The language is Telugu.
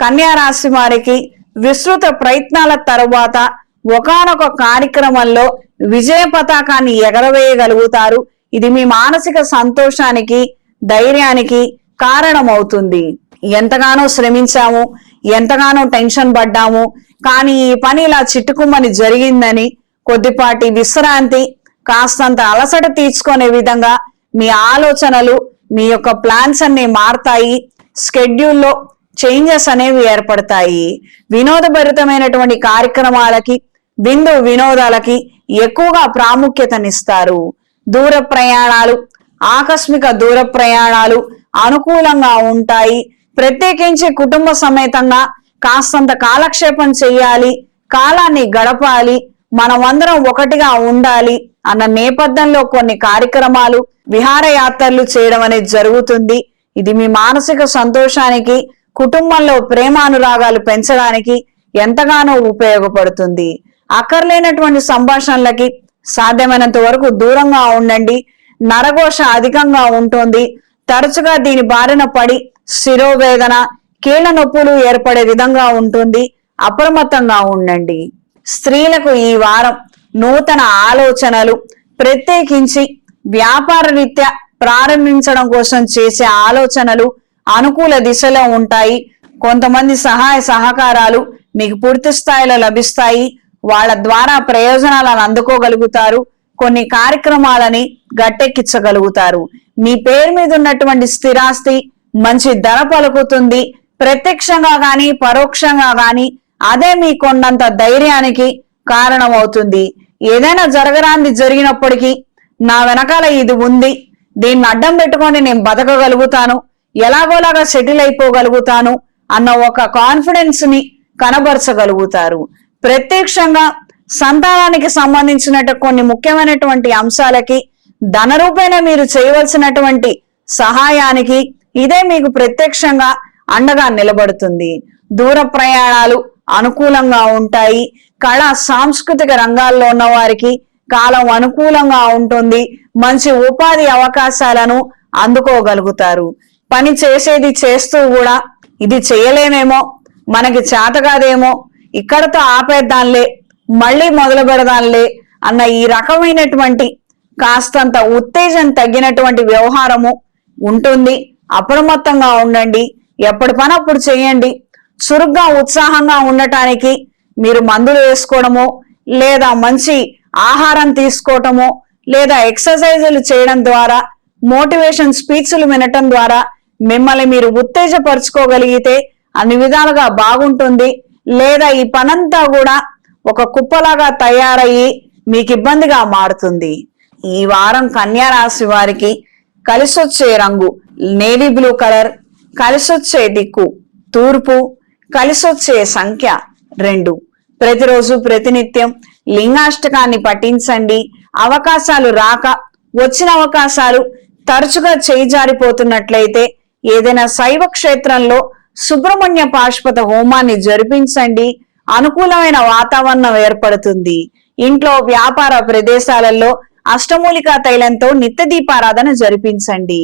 కన్యా రాశి వారికి విస్తృత ప్రయత్నాల తరువాత ఒకానొక కార్యక్రమంలో విజయ పతాకాన్ని ఎగరవేయగలుగుతారు. ఇది మీ మానసిక సంతోషానికి, ధైర్యానికి కారణమవుతుంది. ఎంతగానో శ్రమించాము, ఎంతగానో టెన్షన్ పడ్డాము, కానీ ఈ పని ఇలా చిట్టుకుమ్మని జరిగిందని కొద్దిపాటి విశ్రాంతి, కాస్తంత అలసట తీర్చుకునే విధంగా మీ ఆలోచనలు, మీ యొక్క ప్లాన్స్ అన్ని మారతాయి. స్కెడ్యూల్లో చేంజెస్ అనేవి ఏర్పడతాయి. వినోదభరితమైనటువంటి కార్యక్రమాలకి, విందు వినోదాలకి ఎక్కువగా ప్రాముఖ్యతనిస్తారు. దూర ప్రయాణాలు, ఆకస్మిక దూర ప్రయాణాలు అనుకూలంగా ఉంటాయి. ప్రత్యేకించి కుటుంబ సమేతంగా కాస్తంత కాలక్షేపం చెయ్యాలి, కాలాన్ని గడపాలి, మనమందరం ఒకటిగా ఉండాలి అన్న నేపథ్యంలో కొన్ని కార్యక్రమాలు, విహారయాత్రలు చేయడం అనేది జరుగుతుంది. ఇది మీ మానసిక సంతోషానికి, కుటుంబంలో ప్రేమానురాగాలు పెంచడానికి ఎంతగానో ఉపయోగపడుతుంది. అక్కర్లేనటువంటి సంభాషణలకి సాధ్యమైనంత వరకు దూరంగా ఉండండి. నరఘోష అధికంగా ఉంటుంది. తరచుగా దీని బారిన పడి శిరోవేదన, కీళ్ల నొప్పులు ఏర్పడే విధంగా ఉంటుంది. అప్రమత్తంగా ఉండండి. స్త్రీలకు ఈ వారం నూతన ఆలోచనలు, ప్రత్యేకించి వ్యాపార రీత్యా ప్రారంభించడం కోసం చేసే ఆలోచనలు అనుకూల దిశలో ఉంటాయి. కొంతమంది సహాయ సహకారాలు మీకు పూర్తి స్థాయిలో లభిస్తాయి. వాళ్ళ ద్వారా ప్రయోజనాలను అందుకోగలుగుతారు. కొన్ని కార్యక్రమాలని గట్టెక్కించగలుగుతారు. మీ పేరు మీద ఉన్నటువంటి స్థిరాస్తి మంచి ధర పలుకుతుంది. ప్రత్యక్షంగా గాని పరోక్షంగా గాని అదే మీ కొండంత ధైర్యానికి కారణమవుతుంది. ఏదైనా జరగరాంది జరిగినప్పటికీ నా వెనకాల ఇది ఉంది, దీన్ని అడ్డం పెట్టుకొని నేను బతకగలుగుతాను, ఎలాగోలాగా సెటిల్ అయిపోగలుగుతాను అన్న ఒక కాన్ఫిడెన్స్ ని కనబరచగలుగుతారు. ప్రత్యక్షంగా సంతానానికి సంబంధించినట్టు కొన్ని ముఖ్యమైనటువంటి అంశాలకి ధన రూపేణ మీరు చేయవలసినటువంటి సహాయానికి ఇదే మీకు ప్రత్యక్షంగా అండగా నిలబడుతుంది. దూర ప్రయాణాలు అనుకూలంగా ఉంటాయి. కళా సాంస్కృతిక రంగాల్లో ఉన్న వారికి కాలం అనుకూలంగా ఉంటుంది. మంచి ఉపాధి అవకాశాలను అందుకోగలుగుతారు. పని చేసేది చేస్తూ కూడా ఇది చేయలేమేమో, మనకి చేత కాదేమో, ఇక్కడతో ఆపేద్దాంలే, మళ్ళీ మొదలు పెడదాంలే అన్న ఈ రకమైనటువంటి కాస్తంత ఉత్తేజం తగ్గినటువంటి వ్యవహారము ఉంటుంది. అప్రమత్తంగా ఉండండి. ఎప్పటి పని అప్పుడు చేయండి. చురుగ్గా ఉత్సాహంగా ఉండటానికి మీరు మందులు వేసుకోవడమో, లేదా మంచి ఆహారం తీసుకోవటమో, లేదా ఎక్సర్సైజులు చేయడం ద్వారా, మోటివేషన్ స్పీచ్లు వినటం ద్వారా మిమ్మల్ని మీరు ఉత్తేజపరుచుకోగలిగితే అన్ని విధాలుగా బాగుంటుంది. లేదా ఈ పనంతా కూడా ఒక కుప్పలాగా తయారయ్యి మీకు ఇబ్బందిగా మారుతుంది. ఈ వారం కన్యా రాశి వారికి కలిసొచ్చే రంగు నేవీ బ్లూ కలర్, కలిసొచ్చే దిక్కు తూర్పు, కలిసొచ్చే సంఖ్య 2. ప్రతిరోజు ప్రతినిత్యం లింగాష్టకాన్ని పఠించండి. అవకాశాలు రాక వచ్చిన అవకాశాలు తరచుగా చేయిజారిపోతున్నట్లయితే ఏదైనా శైవ క్షేత్రంలో సుబ్రహ్మణ్య పాశుపత హోమాన్ని జరిపించండి. అనుకూలమైన వాతావరణం ఏర్పడుతుంది. ఇంట్లో, వ్యాపార ప్రదేశాలలో అష్టమూలికా తైలంతో నిత్య దీపారాధన జరిపించండి.